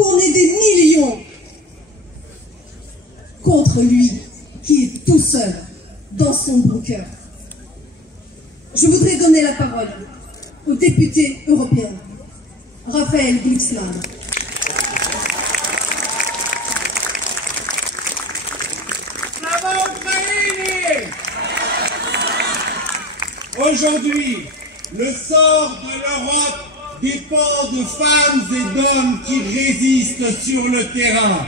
qu'on est des millions contre lui qui est tout seul dans son bunker. Je voudrais donner la parole au député européen, Raphaël Glucksmann. Aujourd'hui, le sort de l'Europe dépend de femmes et d'hommes qui résistent sur le terrain.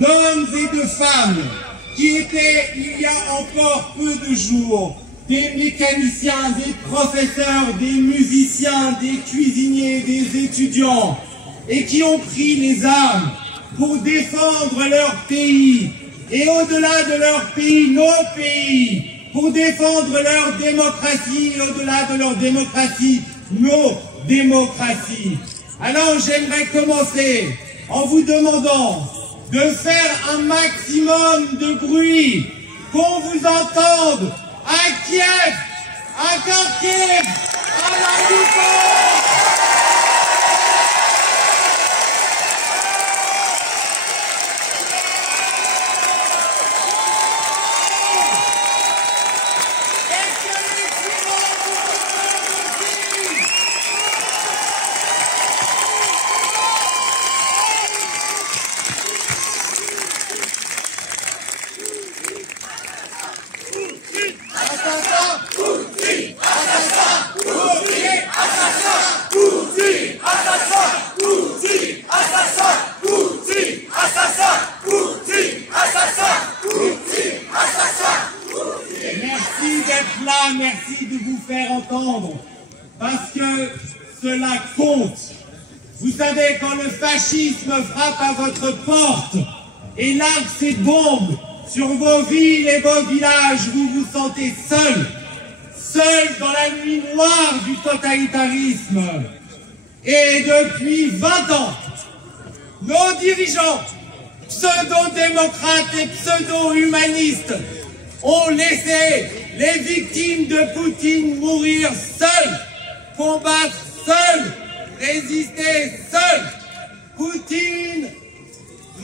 D'hommes et de femmes qui étaient, il y a encore peu de jours, des mécaniciens, des professeurs, des musiciens, des cuisiniers, des étudiants, et qui ont pris les armes pour défendre leur pays, et au-delà de leur pays, nos pays, pour défendre leur démocratie, et au-delà de leur démocratie, nos démocraties. Alors j'aimerais commencer en vous demandant de faire un maximum de bruit, qu'on vous entende à Kiev, à Kharkiv, à Mariupol. Merci de vous faire entendre, parce que cela compte. Vous savez, quand le fascisme frappe à votre porte et largue ses bombes sur vos villes et vos villages, vous vous sentez seul, seul dans la nuit noire du totalitarisme. Et depuis 20 ans, nos dirigeants, pseudo-démocrates et pseudo-humanistes, ont laissé les victimes de Poutine mourir seules, combattre seules, résister seules. Poutine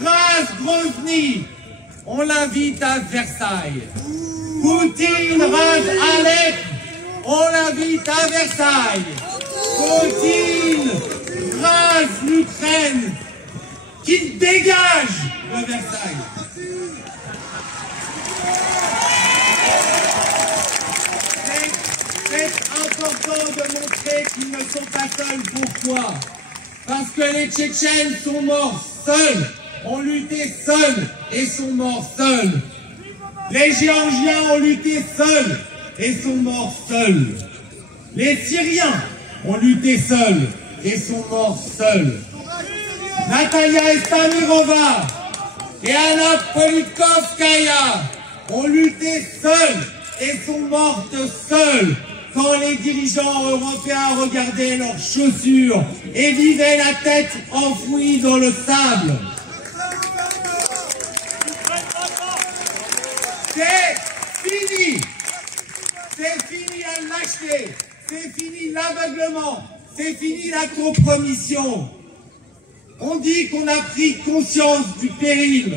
rase Grozny, on l'invite à Versailles. Poutine rase Alep, on l'invite à Versailles. Poutine rase l'Ukraine, qu'il dégage de Versailles. C'est important de montrer qu'ils ne sont pas seuls. Pourquoi? Parce que les Tchétchènes sont morts seuls, ont lutté seuls et sont morts seuls. Les Géorgiens ont lutté seuls et sont morts seuls. Les Syriens ont lutté seuls et sont morts seuls. Natalia Estamirova et Anna Politkovskaya ont lutté seuls et sont mortes seules quand les dirigeants européens regardaient leurs chaussures et vivaient la tête enfouie dans le sable. C'est fini. C'est fini la lâcheté. C'est fini l'aveuglement. C'est fini la compromission. On dit qu'on a pris conscience du péril.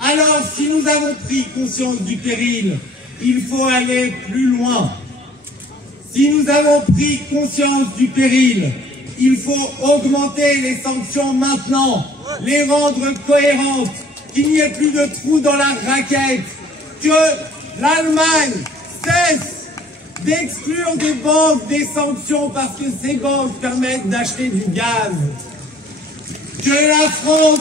Alors, si nous avons pris conscience du péril, il faut aller plus loin. Si nous avons pris conscience du péril, il faut augmenter les sanctions maintenant, les rendre cohérentes, qu'il n'y ait plus de trous dans la raquette, que l'Allemagne cesse d'exclure des banques des sanctions parce que ces banques permettent d'acheter du gaz, que la France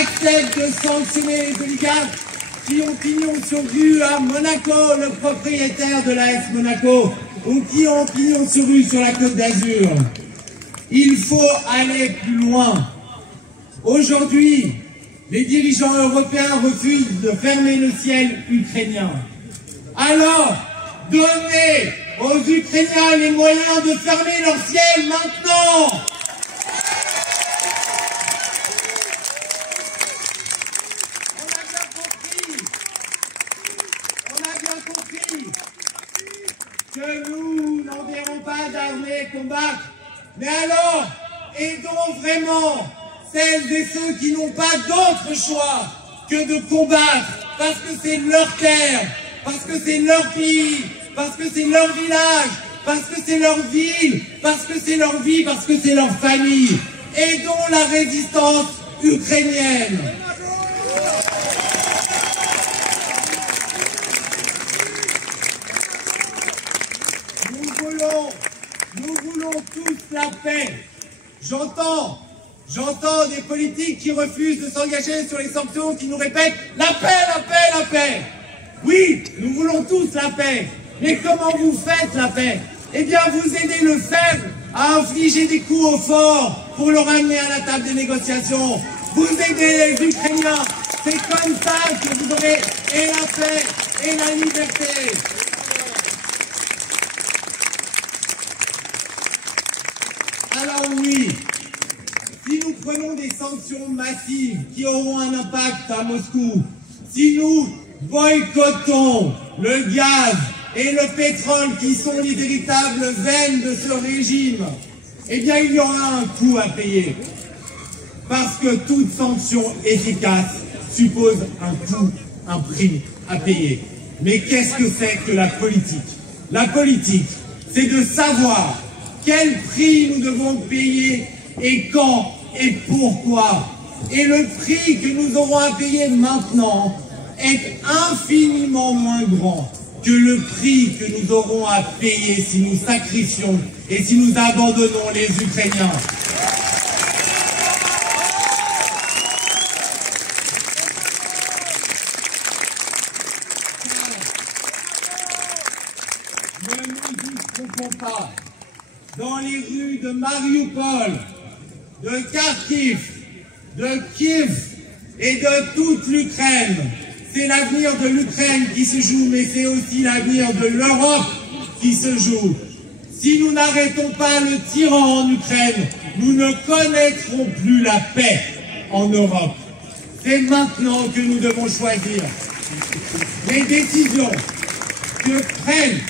accepte de sanctionner les oligarques qui ont pignon sur rue à Monaco, le propriétaire de l'AS Monaco, ou qui ont pignon sur rue sur la Côte d'Azur. Il faut aller plus loin. Aujourd'hui, les dirigeants européens refusent de fermer le ciel ukrainien. Alors, donnez aux Ukrainiens les moyens de fermer leur ciel maintenant. Que nous n'enverrons pas d'armée combattre. Mais alors, aidons vraiment celles et ceux qui n'ont pas d'autre choix que de combattre parce que c'est leur terre, parce que c'est leur pays, parce que c'est leur village, parce que c'est leur ville, parce que c'est leur vie, parce que c'est leur famille. Aidons la résistance ukrainienne. Nous voulons tous la paix. J'entends des politiques qui refusent de s'engager sur les sanctions, qui nous répètent la paix, la paix, la paix. Oui, nous voulons tous la paix. Mais comment vous faites la paix? Eh bien, vous aidez le faible à infliger des coups aux forts pour le ramener à la table des négociations. Vous aidez les Ukrainiens. C'est comme ça que vous aurez et la paix et la liberté. Alors oui, si nous prenons des sanctions massives qui auront un impact à Moscou, si nous boycottons le gaz et le pétrole qui sont les véritables veines de ce régime, eh bien il y aura un coût à payer. Parce que toute sanction efficace suppose un coût, un prix à payer. Mais qu'est-ce que c'est que la politique? La politique, c'est de savoir quel prix nous devons payer et quand et pourquoi. Et le prix que nous aurons à payer maintenant est infiniment moins grand que le prix que nous aurons à payer si nous sacrifions et si nous abandonnons les Ukrainiens. Ne nous y trompons pas. Dans les rues de Mariupol, de Kharkiv, de Kiev et de toute l'Ukraine, c'est l'avenir de l'Ukraine qui se joue, mais c'est aussi l'avenir de l'Europe qui se joue. Si nous n'arrêtons pas le tyran en Ukraine, nous ne connaîtrons plus la paix en Europe. C'est maintenant que nous devons choisir. Les décisions que prennent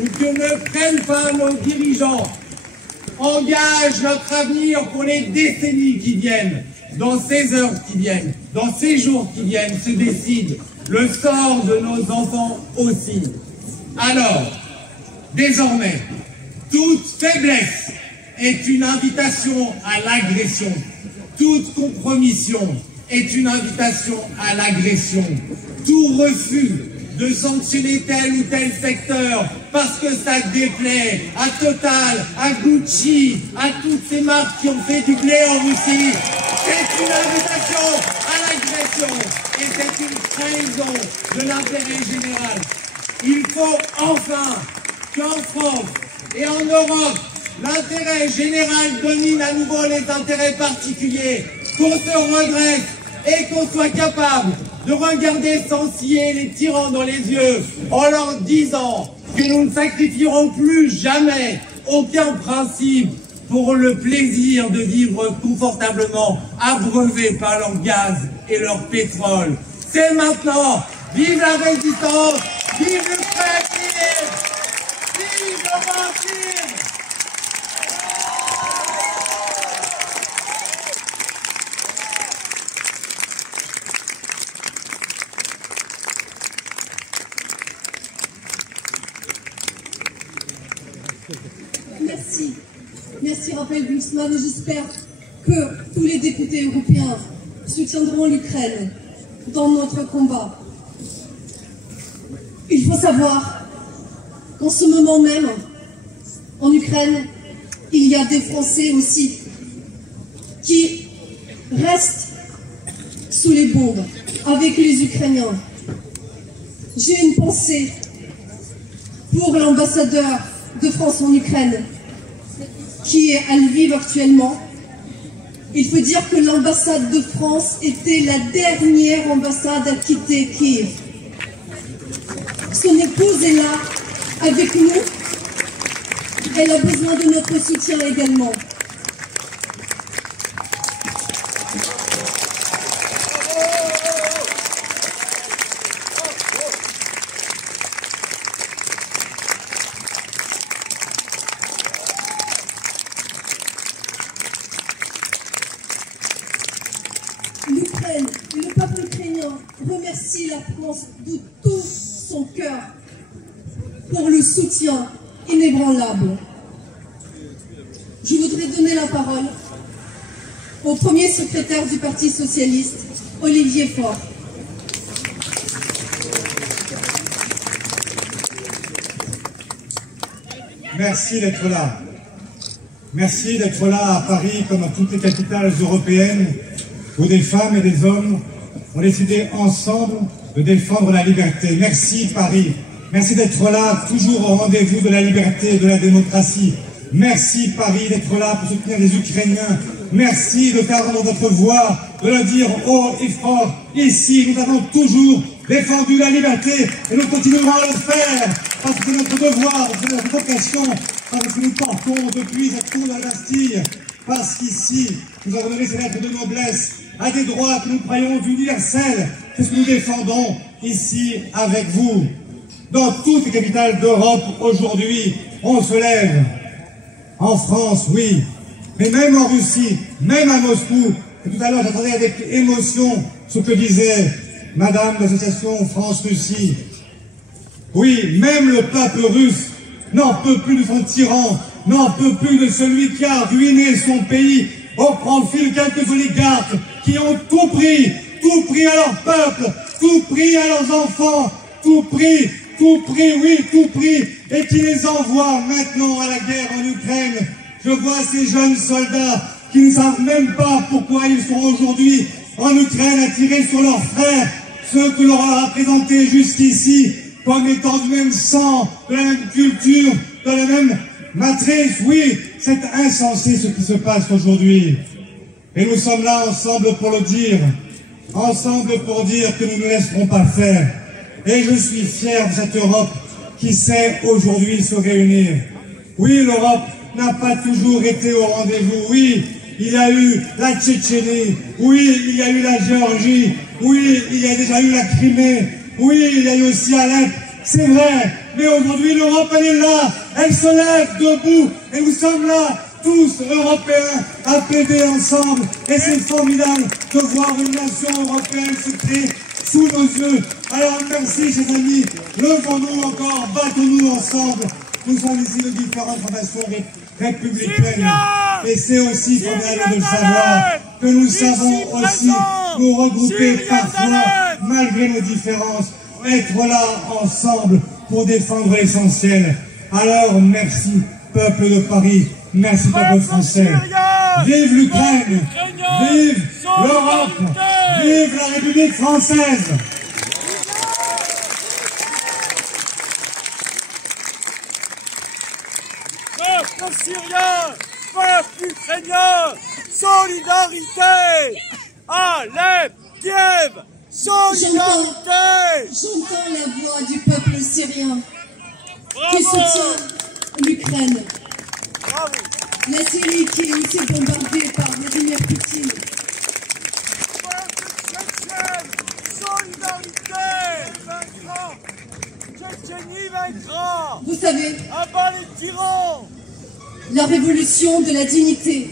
ou que ne prennent pas nos dirigeants engagent notre avenir pour les décennies qui viennent. Dans ces heures qui viennent, dans ces jours qui viennent, se décide le sort de nos enfants aussi. Alors, désormais, toute faiblesse est une invitation à l'agression. Toute compromission est une invitation à l'agression. Tout refus de sanctionner tel ou tel secteur parce que ça déplaît à Total, à Gucci, à toutes ces marques qui ont fait du blé en Russie. C'est une invitation à l'agression et c'est une trahison de l'intérêt général. Il faut enfin qu'en France et en Europe, l'intérêt général domine à nouveau les intérêts particuliers, qu'on se redresse et qu'on soit capable de regarder sans ciller les tyrans dans les yeux en leur disant que nous ne sacrifierons plus jamais aucun principe pour le plaisir de vivre confortablement, abreuvés par leur gaz et leur pétrole. C'est maintenant. Vive la résistance, vive l'Ukraine, vive l'offensive. Merci. Merci Raphaël Glucksmann et j'espère que tous les députés européens soutiendront l'Ukraine dans notre combat. Il faut savoir qu'en ce moment même, en Ukraine, il y a des Français aussi qui restent sous les bombes avec les Ukrainiens. J'ai une pensée pour l'ambassadeur de France en Ukraine qui est à Lviv actuellement. Il faut dire que l'ambassade de France était la dernière ambassade à quitter Kiev. Son épouse est là avec nous. Elle a besoin de notre soutien également. l'Ukraine et le peuple ukrainien remercie la France de tout son cœur pour le soutien inébranlable. Je voudrais donner la parole au premier secrétaire du Parti socialiste, Olivier Faure. Merci d'être là. Merci d'être là à Paris comme à toutes les capitales européennes où des femmes et des hommes ont décidé ensemble de défendre la liberté. Merci Paris. Merci d'être là, toujours au rendez-vous de la liberté et de la démocratie. Merci Paris d'être là pour soutenir les Ukrainiens. Merci de faire entendre votre voix, de le dire haut et fort. Ici, nous avons toujours défendu la liberté et nous continuerons à le faire parce que c'est notre devoir, c'est notre vocation, parce que nous portons depuis cette cour de la Bastille, parce qu'ici, nous avons donné ces lettres de noblesse à des droits que nous croyons universels. C'est ce que nous défendons ici avec vous. Dans toutes les capitales d'Europe aujourd'hui, on se lève. En France, oui, mais même en Russie, même à Moscou. Et tout à l'heure, j'entendais avec émotion ce que disait Madame de l'association France-Russie. Oui, même le peuple russe n'en peut plus de son tyran, n'en peut plus de celui qui a ruiné son pays au profit de quelques oligarques qui ont tout pris à leur peuple, tout pris à leurs enfants, tout pris, oui, tout pris, et qui les envoient maintenant à la guerre en Ukraine. Je vois ces jeunes soldats qui ne savent même pas pourquoi ils sont aujourd'hui en Ukraine à tirer sur leurs frères, ceux que leur a présentés jusqu'ici comme étant du même sang, de la même culture, de la même matrice. Oui, c'est insensé ce qui se passe aujourd'hui. Et nous sommes là ensemble pour le dire, ensemble pour dire que nous ne laisserons pas faire. Et je suis fier de cette Europe qui sait aujourd'hui se réunir. Oui, l'Europe n'a pas toujours été au rendez-vous. Oui, il y a eu la Tchétchénie. Oui, il y a eu la Géorgie. Oui, il y a déjà eu la Crimée. Oui, il y a eu aussi Alep. C'est vrai. Mais aujourd'hui, l'Europe, elle est là. Elle se lève debout. Et nous sommes là, tous Européens, à plaider ensemble. Et c'est formidable de voir une nation européenne se créer sous nos yeux. Alors merci, chers amis. Levons-nous encore, battons-nous ensemble. Nous sommes ici de différentes formations républicaines. Et c'est aussi formidable de le savoir que nous savons aussi nous regrouper parfois, malgré nos différences, être là ensemble pour défendre l'essentiel. Alors merci, peuple de Paris, merci, peuple français. Vive l'Ukraine, vive l'Europe, vive la République française. Peuple syrien, peuple ukrainien, solidarité! Alep, Kiev, solidarité! J'entends la voix du peuple syrien qui soutient l'Ukraine. La Syrie qui est aussi bombardée par Vladimir Poutine. Peuple tchétchène, solidarité! Vaincra! Tchétchénie vaincra! Vous savez, Abat les tyrans! la révolution de la dignité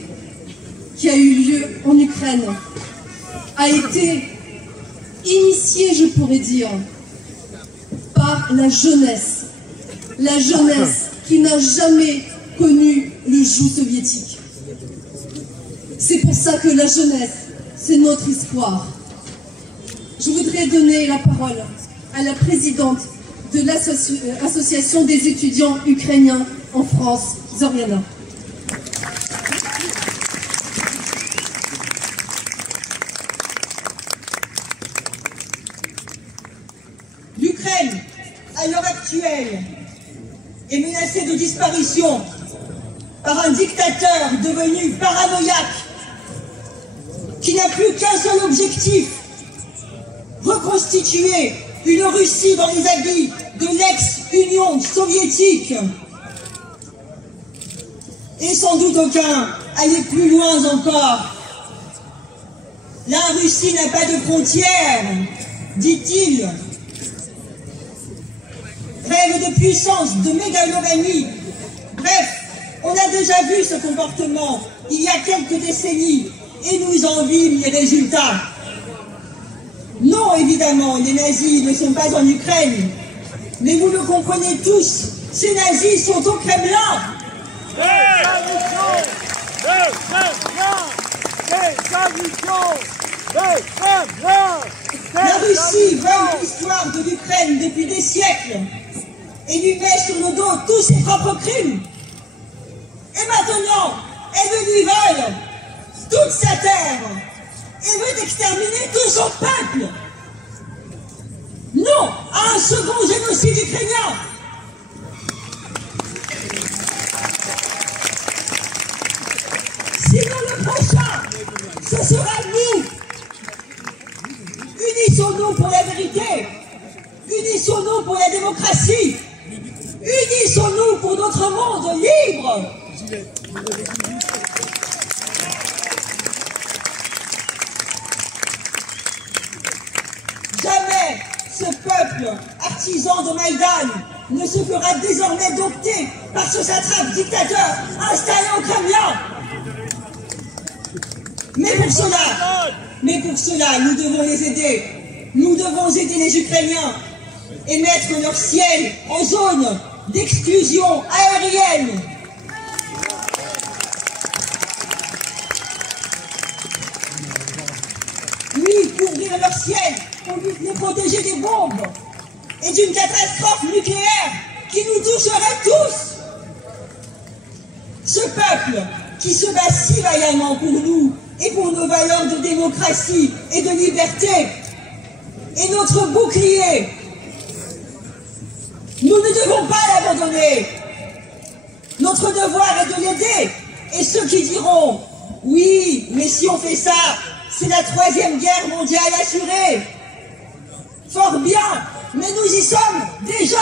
qui a eu lieu en Ukraine a été initiée, je pourrais dire, par la jeunesse qui n'a jamais connu le joug soviétique. C'est pour ça que la jeunesse, c'est notre histoire. Je voudrais donner la parole à la présidente de l'association des étudiants ukrainiens en France, Zoriana. L'Ukraine, à l'heure actuelle, est menacée de disparition par un dictateur devenu paranoïaque qui n'a plus qu'un seul objectif: reconstituer une Russie dans les habits de l'ex-Union soviétique. Et sans doute aucun aller plus loin encore. La Russie n'a pas de frontières, dit-il. Rêve de puissance, de mégalomanie. Bref, on a déjà vu ce comportement il y a quelques décennies et nous en vîmes les résultats. Non, évidemment, les nazis ne sont pas en Ukraine. Mais vous le comprenez tous, ces nazis sont au Kremlin. La Russie vole l'histoire de l'Ukraine depuis des siècles et lui met sur le dos tous ses propres crimes. Et maintenant, elle lui vole toute sa terre et veut exterminer tout son peuple. Non à un second génocide ukrainien. Sinon le prochain, ce sera nous. Unissons-nous pour la vérité. Unissons-nous pour la démocratie. Unissons-nous pour notre monde libre. Jamais ce peuple artisan de Maïdan ne se fera désormais dompter par ce satrape dictateur installé au Kremlin. Mais pour cela, nous devons les aider. Nous devons aider les Ukrainiens et mettre leur ciel en zone d'exclusion aérienne. Oui, couvrir leur ciel pour les protéger des bombes et d'une catastrophe nucléaire qui nous toucherait tous. Ce peuple qui se bat si vaillamment pour nous et pour nos valeurs de démocratie et de liberté est notre bouclier. Nous ne devons pas l'abandonner. Notre devoir est de l'aider. Et ceux qui diront « Oui, mais si on fait ça, c'est la 3e guerre mondiale assurée ». Fort bien, mais nous y sommes déjà.